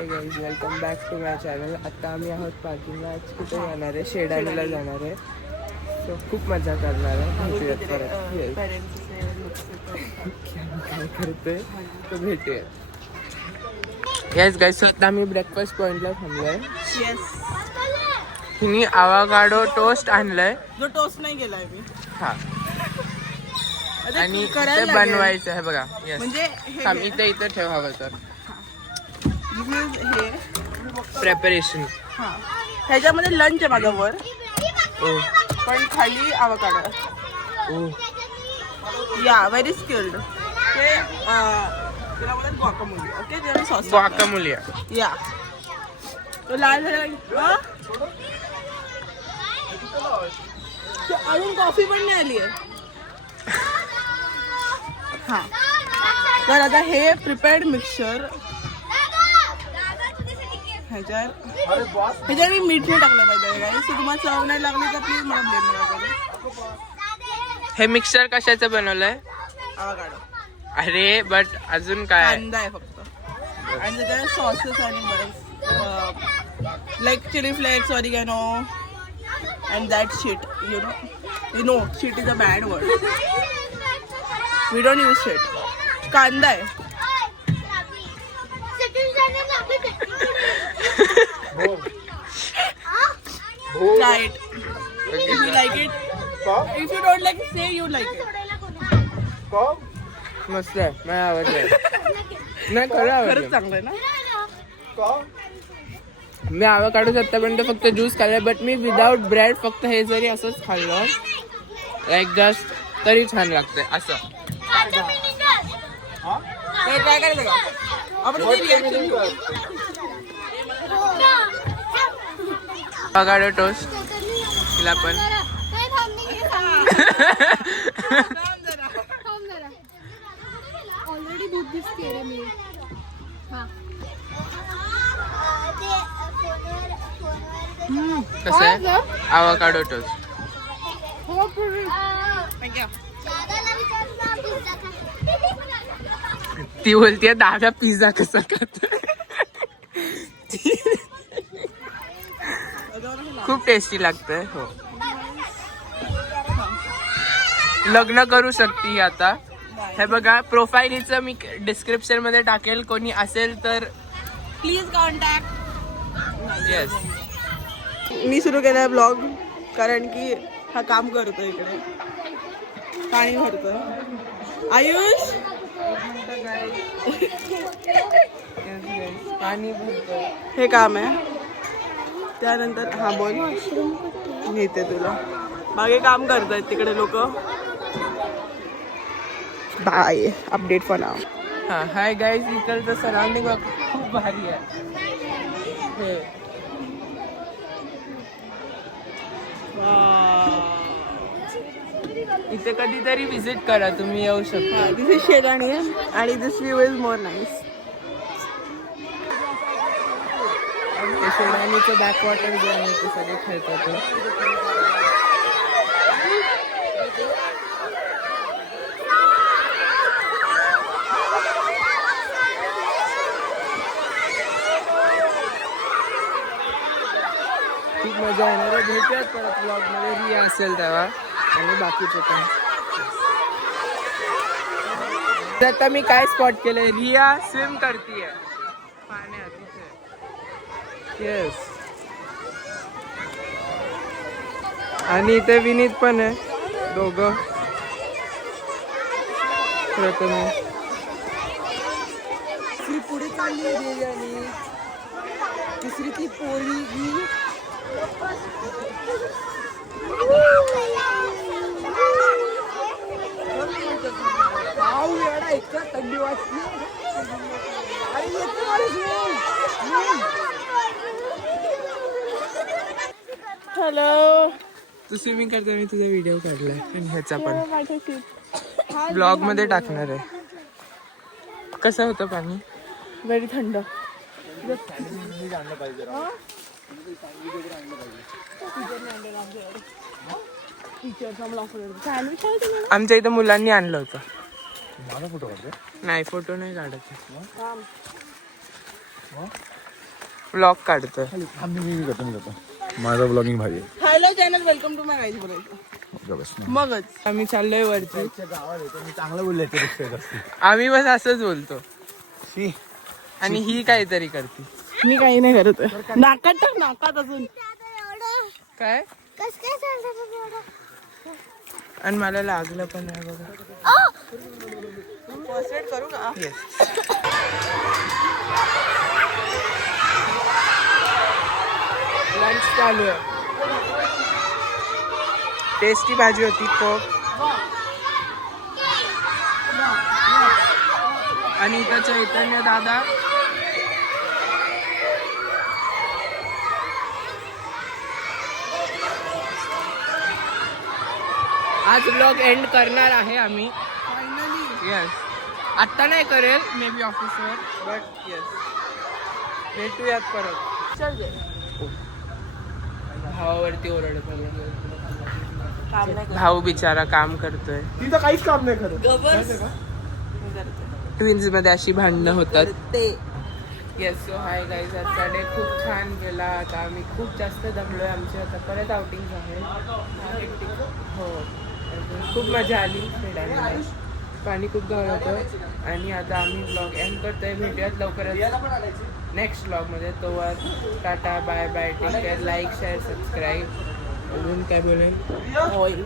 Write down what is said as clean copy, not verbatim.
High guys, welcome back to my channel. आता आम्ही आहोत पार्किंगला. आज कुठे जाणार आहे? शेडानीला जाणार आहे. सो खूप मजा करणार आहे. भेटूयात परत. काय करतोय तो भेटूया. येस गाईज, सो आता आम्ही ब्रेकफास्ट पॉइंटला थांबलोय. येस, हिनी आवाकाडो टोस्ट आणलाय. जो टोस्ट नाही केलाय मी. हा, आणि करायला ते लागेल. बनवायचं आहे बघा. येस, म्हणजे इथे ठेव हवं तर. हे प्रेपरेशन. हा, ह्याच्यामध्ये लंच आहे माझा वर, ओ पण खाली आवाकाडो. ओ या व्हेरी स्किल्ड. ते तिला बोलतात गुआकामोली. ओके, जे सॉस गुआकामोली. या तो लाल झाला. अजून कॉफी पण नाही आली आहे. हा, तर आता हे प्रिपेअर्ड मिक्सचर ह्याच्यात मी मीठ नाही टाकलं पाहिजे गाईस. तुम्हाला चव नाही लागली तर प्लीज मला ब्लेम नका करू. हे मिक्सर कशाचं बनवलंय? आवाकाडो. अरे बट अजून काय? कांदा आहे फक्त, आणि त्याच्यात सॉसेस आणि बरं like chilli flakes, oregano and that shit. You know shit is a bad word. We don't use shit. कांदा आहे. Try it. If you like it. If you don't like it, say you like it. मस्त आहे, मला आवडलंय. नाही खरं आवडलं. खरंच चांगलं आहे ना. मी आवाकाडो आतापर्यंत फक्त ज्यूस खाल्लाय, बट मी विदाउट ब्रेड फक्त हे जरी असंच खाल्लं लाईक जस्ट तरी छान लागतंय असं. हे ट्राय करायचं का आपण? आवाकाडो टोस्ट तिला पण. ऑलरेडी दूध दिसते रे मी. कसं आहे आवाकाडो टोस्ट? ती बोलतीये दादा पिझ्झा कसा खात. खूप टेस्टी लागतंय. हो, लग्न करू शकते ही आता. हे बघा, प्रोफाईल हिचं मी डिस्क्रिप्शन मध्ये टाकेल, कोणी असेल तर प्लीज कॉन्टॅक्ट. येस. मी सुरू केलाय ब्लॉग कारण की हा काम करतो, इकडे पाणी भरतो. आयुष पाणी भरतोय. हे काम आहे. त्यानंतर हा बोल, नेते तुला. मागे काम करतायत तिकडे लोक. Bye, update for now. हा, हाय गाईज, इकडचं सराउंडिंग खूप भारी आहे. हे इथे कधीतरी विजिट करा, तुम्ही येऊ शकता. दिस इज शेडानी आणि this view is more nice. शेडानीचं बॅकवॉटर जे आहे ते सगळे खेळतात. खूप मजा येणार आहे. भेटूयात परत ब्लॉगमध्ये. रिया असेल तेव्हा आणि बाकीचे पण. आता मी काय स्पॉट केलंय? रिया स्विम करतीये पाण्यात इथे. येस, आणि इथे विनीत पण आहे. दोघं प्रथमेश. दुसरी पुढे चालली गेली आणि तिसरी ती पोळी. इतका थंडी वाजली. हॅलो, तू स्विमिंग करताना मी तुझा व्हिडिओ काढलाय आणि ह्याचा पण ब्लॉग मध्ये टाकणार आहे. कसं होतं पाणी? व्हेरी थंड. आमच्या इथं मुलांनी आणलं होतं. नाही, फोटो नाही काढायचे. व्लॉग काढतोय. मी करतो माझा ब्लॉगिंग भारी आहे. Hello channel, welcome to my guys बोलायचं मगच. आम्ही चाललोय वरती. मी चांगलं बोलले आम्ही बस असंच बोलतो. आणि ही काहीतरी करते. मी काही नाही करत आहे. नाकात टाक, नाकात अजून काय. आणि मला लागलं पण आहे बघा. फर्स्ट एड करू का? लंच चालू आहे. टेस्टी भाजी होती कोक. आणि इथं चैतन्य दादा. आज ब्लॉग एंड करणार आहे आम्ही. फायनली. येस. आत्ता नाही करेल, मे बी ऑफिसवर, बट येस भेटूयात परत. चल दे. भावावरती ओरडत काम नाही भाऊ बिचारा काम करतोय. तिथं काहीच काम नाही करत. ट्विन्स मध्ये अशी भांडणं होतात. ते येस. सो हाय गाईज, आजचा डे खूप छान गेला. आता आम्ही खूप जास्त दमलोय. आमची आता परत आउटिंग आहे. हो, खूप मजा आली फिरायला. पाणी खूप गळत होतं. आणि आता आम्ही ब्लॉग एंड करतोय. भेटूयात लवकरच नेक्स्ट ब्लॉगमध्ये. तोवर tata, bye bye, take care, like, share, subscribe. अजून काय बोलेल. ऑइल